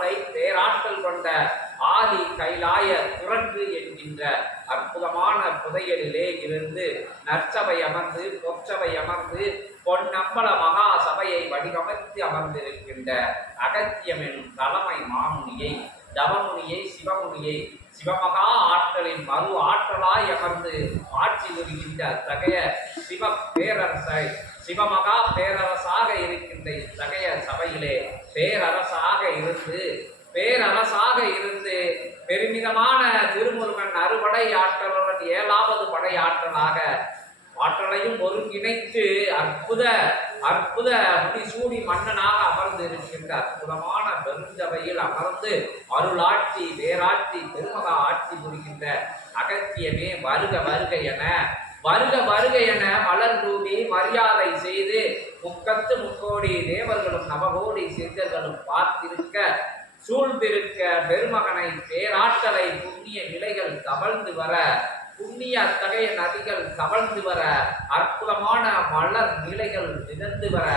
திருமாமலை பேராற்றல் கொண்ட ஆதி கைலாய துறக்கு என்கின்ற அற்புதமான புதையலிலே இருந்து நற்சபை அமர்ந்து பொற்சபை அமர்ந்து பொன்னம்பல மகா சபையை வடிவமைத்து அமர்ந்திருக்கின்ற அகத்தியம் எனும் தலைமை மாமுனியை தவமுனியை சிவமுனியை சிவமகா ஆற்றலின் மறு ஆற்றலாய் அமர்ந்து ஆட்சி புரிகின்ற அத்தகைய சிவ பேரரசை சிவமகா பேரரசாக இருக்கின்ற இத்தகைய சபையிலே பேரரசாக இருந்து பேரரசாக இருந்து பெருமிதமான திருமுருகன் அறுபடை ஆற்றலுடன் ஏழாவது படை ஆற்றலாக ஆற்றலையும் ஒருங்கிணைத்து அற்புத அற்புத முடிசூடி மன்னனாக அமர்ந்து இருக்கின்ற அற்புதமான பெருந்தவையில் அமர்ந்து அருளாட்சி வேராட்சி பெருமகா ஆட்சி புரிகின்ற அகத்தியமே வருக வருக என வருக வருக என மலர் தூவி மரியாதை செய்து முக்கத்து முக்கோடி தேவர்களும் நவகோடி சிந்தர்களும் பார்த்திருக்க சூழ்ந்திருக்க பெருமகனை பேராற்றலை புண்ணிய நிலைகள் தவழ்ந்து வர புண்ணிய அத்தகைய நதிகள் தவழ்ந்து வர அற்புதமான மலர் நிலைகள் மிதந்து வர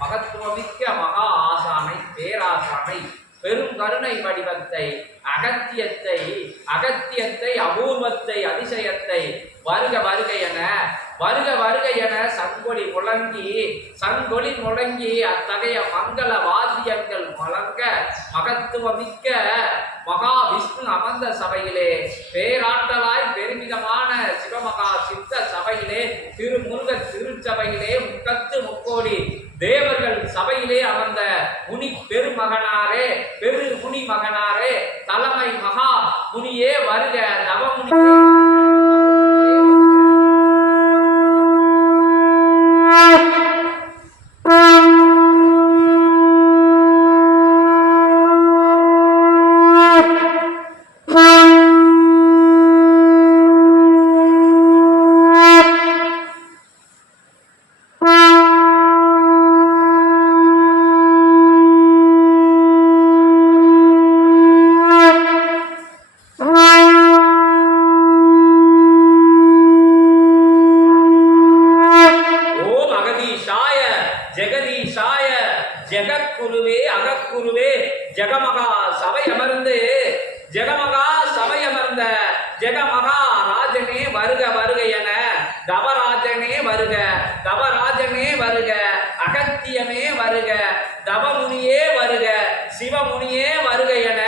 மகத்துவமிக்க மகா ஆசானை பேராசானை பெரும் கருணை வடிவத்தை அகத்தியத்தை அகத்தியத்தை அபூர்வத்தை அதிசயத்தை வருக வருக என வருக வருக என சங்கொலி முழங்கி சங்கொலி முழங்கி அத்தகைய மங்கள வாத்தியங்கள் வழங்க மகத்துவமிக்க மகா விஷ்ணு அமர்ந்த சபையிலே பேராற்றலாய் பெருமிதமான சிவமகா சித்த சபையிலே திருமுருக திருச்சபையிலே முக்கத்து முக்கோடி தேவர்கள் சபையிலே அமர்ந்த முனி பெருமகனாரே பெரு முனி மகனாரே தலைமை மகா முனியே வருக. ஜெகமகா ராஜனே வருக வருக என தவராஜனே வருக தவராஜனே வருக அகத்தியமே வருக தவமுனியே வருக சிவமுனியே வருக என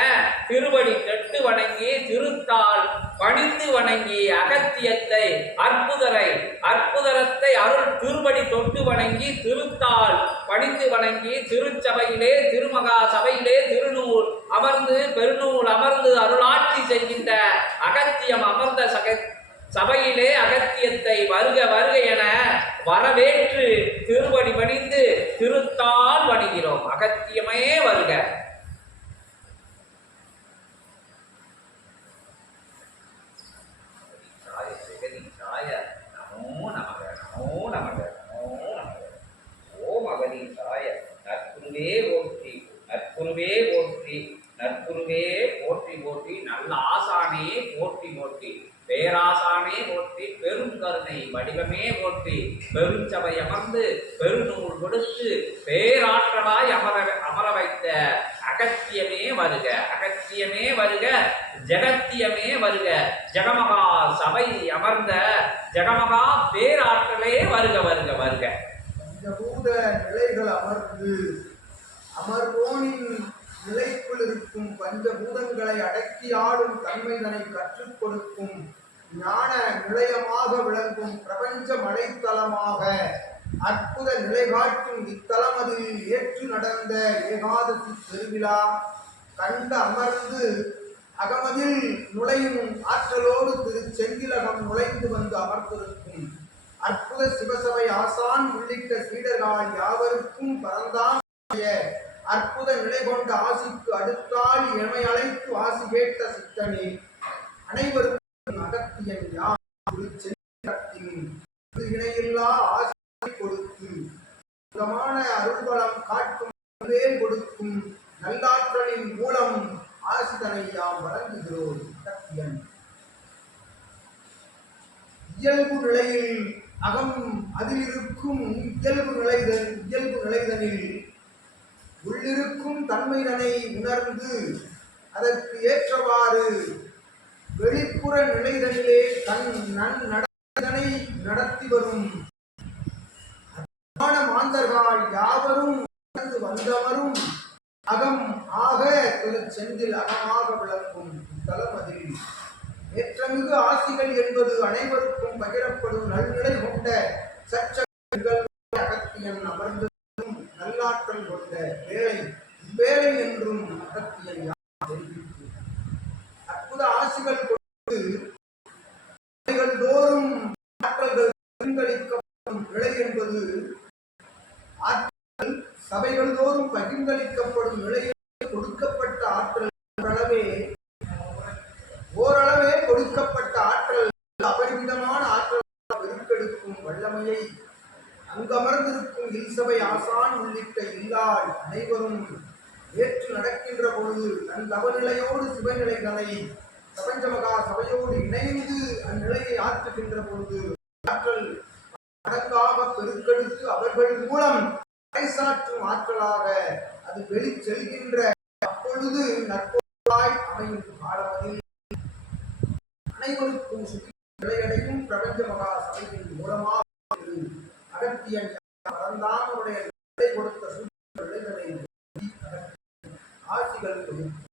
திருவடி கெட்டு வணங்கி திருத்தாள் பணிந்து வணங்கி அகத்தியத்தை அற்புதரை அற்புதரத்தை அருள் திருவடி தொட்டு வணங்கி திருத்தாள் பணிந்து வணங்கி திருச்சபையிலே திருமகா சபையிலே திருநூல் அமர்ந்து பெருநூல் அமர்ந்து அருளாட்சி செய்கின்ற அகத்தியம் அமர்ந்த சக சபையிலே அகத்தியத்தை வருக வருக என வரவேற்று திருவடி பணிந்து திருத்தாள் வணிகிறோம். அகத்தியமே வருக. ஜெகதீஷாய, ஜெகதீஷாய, சாய நமக நமோ நமக நமோ நமக. ஓம் அகதீஷாய நற்குருவே போற்றி நற்குருவே போற்றி நற்குருவே போற்றி போற்றி நல்ல ஆசானே போற்றி போற்றி பேராசானே போற்றி பெரும் கருணை போற்றி. பெருஞ்சபை அமர்ந்து பெருநூல் கொடுத்து பேராற்றலாய் அமர அமர வைத்த அகத்தியமே வருக அகத்தியமே வருக ஜெகத்தியமே வருக. ஜெகமகா சபை அமர்ந்த ஜெகமகா பேராற்றலே வருக வருக வருக. பஞ்சபூத நிலைகள் அமர்ந்து அமர்வோனின் நிலைக்குள் இருக்கும் பஞ்சபூதங்களை அடக்கி ஆடும் தன்மைதனை கற்றுக் கொடுக்கும் ஞான நிலையமாக விளங்கும் பிரபஞ்ச மலைத்தலமாக அற்புத நிலை காட்டும் இத்தலமதில் ஏற்று நடந்த ஏகாதசி திருவிழா கண்டு அமர்ந்து அகமதில் நுழையும் ஆற்றலோடு திரு செங்கிலகம் நுழைந்து வந்து அமர்ந்திருக்கும் அற்புத சிவசபை ஆசான் உள்ளிட்ட சீடர்கள் யாவருக்கும் பரந்தான் அற்புத நிலை கொண்ட ஆசிக்கு அடுத்தால் எமை அழைத்து ஆசி கேட்ட சித்தனே. அனைவருக்கும் இணையில்லா சுகமான காட்டும் கொடுக்கும். நல்லாற்றலின் மூலம் ஆசிதனை யாம் வழங்குகிறோம் இயல்பு நிலையில் அகம் அதில் இருக்கும் இயல்பு நிலைதன் இயல்பு நிலைதனில் உள்ளிருக்கும் தன்மைதனை உணர்ந்து அதற்கு ஏற்றவாறு வெளிப்புற நிலைதனிலே தன் நன் நடனை நடத்தி வரும். மாந்தர்கள் யாவரும் வந்தவரும் அகம் ஆக செந்தில் அகமாக விளக்கும் தலமதில் ஏற்றமிகு ஆசிகள் என்பது அனைவருக்கும் பகிரப்படும் நல்நிலை கொண்ட சற்ற அகத்தியன் அமர்ந்ததும் நல்லாற்றல் கொண்ட வேலை வேலை என்றும் அகத்தியன் யார் தெரிவித்து அற்புத ஆசிகள் கொண்டு நிலைகள் தோறும் ஆற்றல்கள் பகிர்ந்தளிக்கப்படும் நிலை என்பது ஆற்றல் சபைகள் தோறும் பகிர்ந்தளிக்கப்படும் நிலையில் கொடுக்கப்பட்ட ஆற்றல். ஓரளவே ஓரளவே கொடுக்கப்பட்ட ஆற்றல் அபரிமிதமான ஆற்றல் பெருக்கெடுக்கும் வல்லமையை அங்கமர்ந்திருக்கும் இல்சபை ஆசான் உள்ளிட்ட இல்லால் அனைவரும் ஏற்று நடக்கின்ற பொழுது தன் தவநிலையோடு சிவநிலைகளை பிரபஞ்சமகா சபையோடு இணைந்து அந்நிலையை ஆற்றுகின்ற பொழுது ஆற்றல் அடங்காக பெருக்கெடுத்து அவர்கள் மூலம் பறைசாற்றும் ஆற்றலாக அது வெளி செல்கின்ற அப்பொழுது நற்பொருளாய் அமையும் காலமதில் அனைவருக்கும் நிலையடையும் பிரபஞ்ச மகா சபையின் மூலமாக இது அகத்தியன் நிலை கொடுத்த சூழ்நிலை விளைதலை ஆட்சிகள்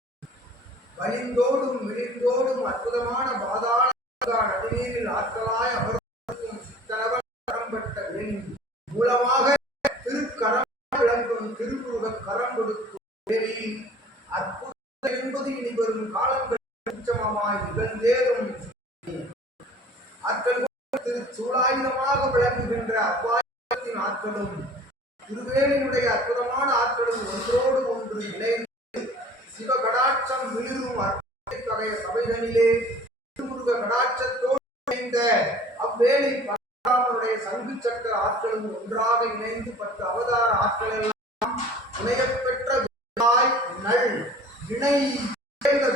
வலிந்தோடும் விழிந்தோடும் அற்புதமான பாதாள நடுநீரில் ஆற்றலாய் அமர்ந்திருக்கும் சித்தனவன் கரம்பட்ட வேணி மூலமாக திருக்கரம் விளங்கும் திருமுருக கரம் கொடுக்கும் அற்புதம் என்பது இனி வரும் காலங்கள் உச்சமமாய் நிகழ்ந்தேறும். ஆற்றல் திரு சூழாயுதமாக விளங்குகின்ற அப்பாயத்தின் ஆற்றலும் திருவேலினுடைய அற்புதமான ஆற்றலும் ஒன்றோடு ஒன்று இணைந்து அவ்வேளை பரந்தாமனுடைய சங்கு சக்கர ஆற்றலும் ஒன்றாக இணைந்து பத்து அவதார ஆட்கள் எல்லாம் இணையப்பெற்ற நல் இணை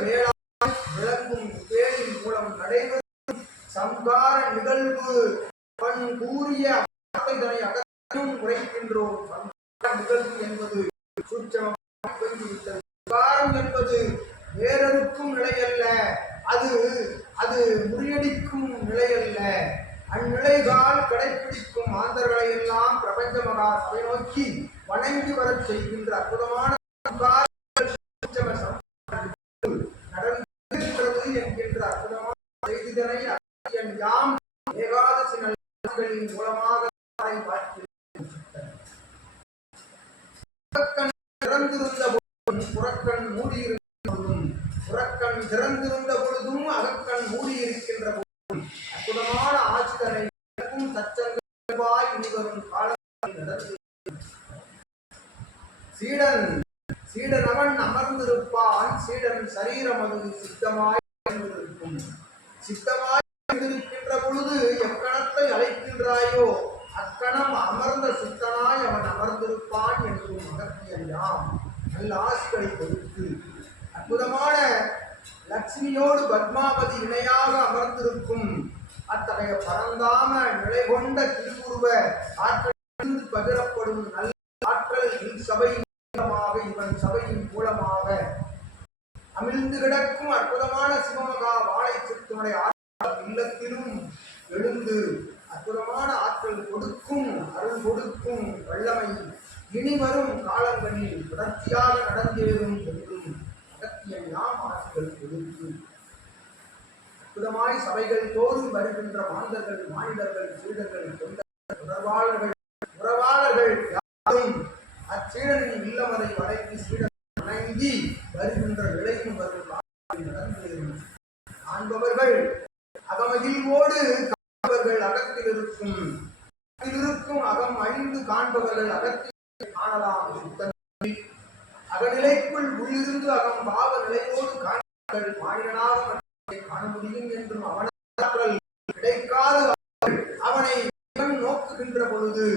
வேளாண் விளக்கும் விளங்கும் வேலின் மூலம் நடைபெறும் சம்கார நிகழ்வு. பண் கூறிய வார்த்தைதனை அகற்றும் உரைக்கின்றோம். சம்கார நிகழ்வு என்பது சூச்சமாக என்பது வேறொருக்கும் நிலையல்ல. அது அது முறியடிக்கும் நிலையல்ல. அந்நிலைகால் கடைபிடிக்கும் மாந்தர்களை எல்லாம் பிரபஞ்ச மகா சபை நோக்கி வணங்கி வரச் செய்கின்ற அற்புதமான நடந்திருக்கிறது என்கின்ற அற்புதமான செய்திதனை அரியன் யாம் ஏகாதசி நல்களின் மூலமாக அதை திறந்திருந்த பொழுதும் புறக்கண் மூடியிருந்த பொழுதும் புறக்கண் திறந்திருந்த சீடன் சீடன் அவன் அமர்ந்திருப்பான். சீடன் சரீரம் அது சித்தமாய் அமர்ந்திருக்கும். சித்தமாய் அமர்ந்திருக்கின்ற பொழுது எக்கணத்தை அழைக்கின்றாயோ அக்கணம் அமர்ந்த சித்தனாய் அவன் அமர்ந்திருப்பான் என்று மகத்தியெல்லாம் நல்ல ஆசிகளை கொடுத்து அற்புதமான லட்சுமியோடு பத்மாவதி இணையாக அமர்ந்திருக்கும். அத்தகைய பரந்தாம நிலை கொண்ட திருவுருவ ஆற்றல் பகிரப்படும் நல்ல ஆற்றல் இல் சபையின் மூலமாக இவன் சபையின் மூலமாக. அமிழ்ந்து கிடக்கும் அற்புதமான சிவமகா வாழை சித்தனுடைய ஆற்றல் இல்லத்திலும் எழுந்து அற்புதமான ஆற்றல் கொடுக்கும் அருள் கொடுக்கும் வல்லமை இனி வரும் காலங்களில் தொடர்ச்சியாக நடந்தேறும் என்றும் அகத்தியன் யாம் ஆசிகள் கொடுத்து. அற்புதமாய் சபைகள் தோறும் வருகின்ற மாந்தர்கள் மாநிலர்கள் சீடர்கள் தொண்டர்கள் தொடர்பாளர்கள் உறவாளர்கள் யாரும் அச்சீடனின் இல்லமதை வரைக்கு சீடன் வணங்கி வருகின்ற நிலையும் வரும் நடந்து காண்பவர்கள் அகமகிழ்வோடு காண்பவர்கள் அகத்தில் இருக்கும் இருக்கும் அகம் அழிந்து காண்பவர்கள் அகத்தில் காணலாம் சுத்தம் அகநிலைக்குள் உள்ளிருந்து அகம் பாவ நிலையோடு காண்பவர்கள் மானிடனாக மட்டுமே காண முடியும் என்றும் அவனால் கிடைக்காது அவனை இவன் நோக்குகின்ற பொழுது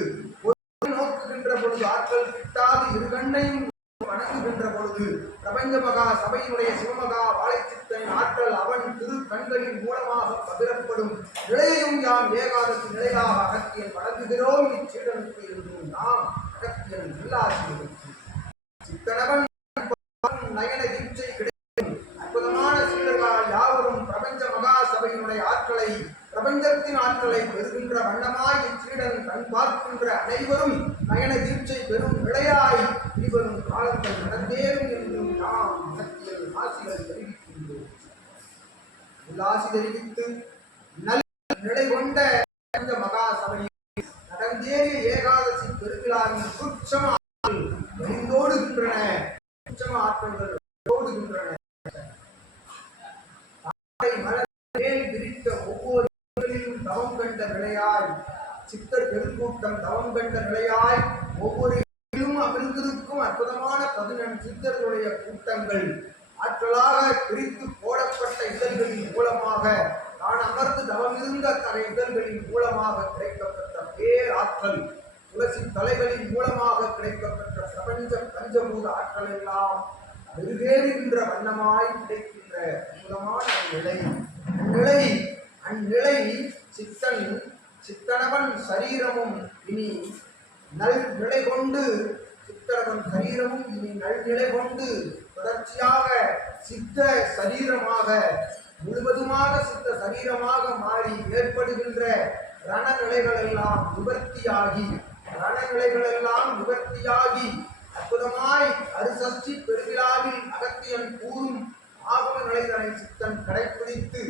ஒரு நோக்குகின்ற பொழுது ஆற்றல் கிட்டாது இரு கண்ணையும் வணங்குகின்ற பொழுது பிரபஞ்ச மகா சபையினுடைய சிவமகா வாழைச்சித்தனின் ஆற்றல் அவன் திரு கண்களின் மூலமாக பகிரப்படும் நிலையையும் யாம் ஏகாதசி நிலையாக அகத்தியன் இச்சீடனுக்கு என்றும் நாம் அகத்தியன் நல்லாசிரியருக்கு சித்தனவன் நயன தீட்சை கிடைக்கும். அற்புதமான சீடர்களால் யாவரும் பிரபஞ்ச மகா சபையினுடைய ஆற்றலை பிரபஞ்சத்தின் ஆற்றலை பெறுகின்ற வண்ணமாய் இச்சீடன் கண் பார்க்கின்ற அனைவரும் நயன தீட்சை பெறும் விளையாய் இவரும் காலங்கள் நடந்தேறும் என்றும் நாம் அகத்தியல் ஆசிரியர் தெரிவிக்கின்றோம். உல்லாசி தெரிவித்து நல்ல நிலை கொண்ட பிரபஞ்ச மகா சபையில் நடந்தேறிய ஏகாதசி பெருவிழாவின் சுட்சம ஆற்றல் வழிந்தோடுகின்றன சுட்சம ஆற்றல்கள் ஓடுகின்றன தாமரை மலர் மேல் விரித்த ஒவ்வொரு இடங்களிலும் தவம் கண்ட நிலையாய் சித்தர் பெருங்கூட்டம் தவம் நிலையாய் ஒவ்வொரு இடத்திலும் அற்புதமான பதினெண் சித்தர்களுடைய கூட்டங்கள் ஆற்றலாக பிரித்து போடப்பட்ட இதழ்களின் மூலமாக தான் அமர்ந்து தவமிருந்த தலை இதழ்களின் மூலமாக கிடைக்கப்பட்ட பேராற்றல் துளசி தலைகளின் மூலமாக கிடைக்கப்பட்ட பிரபஞ்ச பஞ்சபூத ஆற்றல் எல்லாம் வெறுவேறுகின்ற வண்ணமாய் கிடைக்கின்ற அற்புதமான நிலை. அந்நிலை அந்நிலை சித்தன் சித்தனவன் சரீரமும் இனி நல் நிலை கொண்டு சித்தனவன் சரீரமும் இனி நல்நிலை கொண்டு தொடர்ச்சியாக சித்த சரீரமாக முழுவதுமாக சித்த சரீரமாக மாறி ஏற்படுகின்ற ரணநிலைகளெல்லாம் நிவர்த்தியாகி ரணநிலைகளெல்லாம் நிவர்த்தியாகி அற்புதமாய் அரிசஷ்டி பெருவிழாவில் அகத்தியன் கூறும் ஆகம நிலைதனை சித்தன் கடைபிடித்து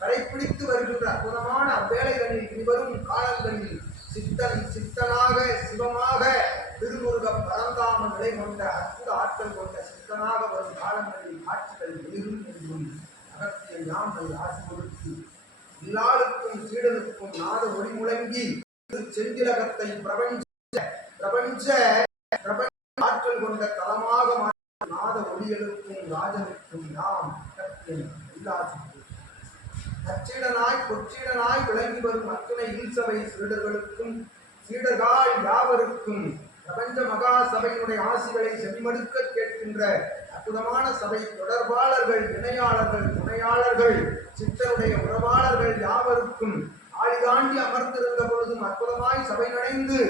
கடைபிடித்து வருகின்ற அற்புதமான அவ்வேளைகளில் இனிவரும் காலங்களில் சித்தன் சித்தனாக சிவமாக திருமுருக பரந்தாம நிலை கொண்ட அற்புத ஆற்றல் கொண்ட சித்தனாக வரும் காலங்களில் ஆட்சிகள் வெளிரும் என்றும் அகத்தியன் யாமை ஆசி கொடுத்து இல்லாளுக்கும் சீடனுக்கும் நாத ஒளி முழங்கி செந்திலகத்தை பிரபஞ்ச பிரபஞ்ச பிரபஞ்ச ஆற்றல் கொண்ட தலமாக மாற்ற நாத ஒளிகளுக்கும் ராஜனுக்கும் நாம் அகத்தியன் எல்லாசி கச்சீடனாய் கொச்சீடனாய் விளங்கி வரும் அத்தனை இன்சபை சீடர்களுக்கும் சீடர்கள் யாவருக்கும் பிரபஞ்ச மகா சபையினுடைய ஆசிகளை செவிமடுக்க கேட்கின்ற அற்புதமான சபை தொடர்பாளர்கள் இணையாளர்கள் துணையாளர்கள் சித்தருடைய உறவாளர்கள் யாவருக்கும் ஆளிதாண்டி அமர்ந்திருந்த பொழுதும் அற்புதமாய் சபை நடைந்து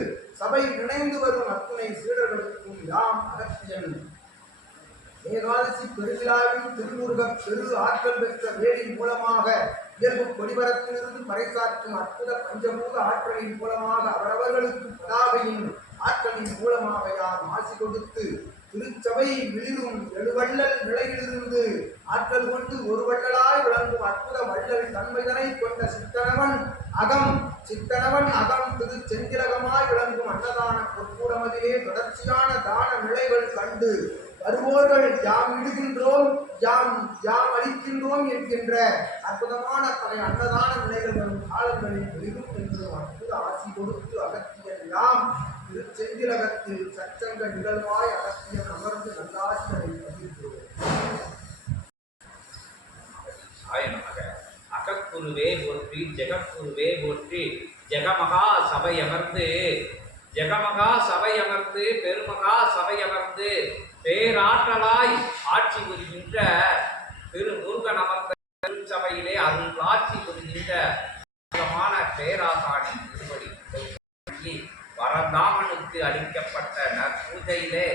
சபை நினைந்து வரும் அத்துணை சீடர்களுக்கும் யாம் அகத்தியன். ஏகாதசி பெருவிழாவில் திருமுருக பெரு ஆற்றல் பெற்ற வேலின் மூலமாக இயல்பு கொடிமரத்திலிருந்து பறைசாற்றும் அற்புத பஞ்சபூத ஆற்றலின் மூலமாக அவரவர்களுக்கு பதாகையின் ஆற்றலின் மூலமாக யார் ஆசி கொடுத்து திருச்சபை விளிரும் எழுவள்ளல் நிலையிலிருந்து ஆற்றல் கொண்டு ஒரு வள்ளலாய் விளங்கும் அற்புத வள்ளல் தன்மைதனை கொண்ட சித்தனவன் அகம் சித்தனவன் அகம் திரு செந்திலகமாய் விளங்கும் அன்னதான பொற்கூடமதிலே தொடர்ச்சியான தான நிலைகள் கண்டு வருவோர்கள் யாம் இடுகின்றோம் யாம் யாம் அளிக்கின்றோம் என்கின்ற அற்புதமான பல அன்னதான நிலைகள் வரும் காலங்களில் வெளியும் என்று அற்புத ஆசி கொடுத்து அகத்தியன் யாம் திருச்செந்திலகத்தில் சச்சங்க நிகழ்வாய் அகத்தியன் அமர்ந்து நல்லாசிகளை பகிர்கிறோம். ஆய நமக அகக்குருவே போற்றி ஜெகக்குருவே போற்றி ஜெகமகா சபை அமர்ந்து ஜெகமகா சபை அமர்ந்து பெருமகா சபை அமர்ந்து பேராற்றலாய் ஆட்சி புரிகின்ற திரு முருகன் அமர்ந்த திருச்சபையிலே அருள் ஆட்சி புரிகின்ற பேராசானின் திருவடி வரந்தாமனுக்கு அளிக்கப்பட்ட நற்பூஜையிலே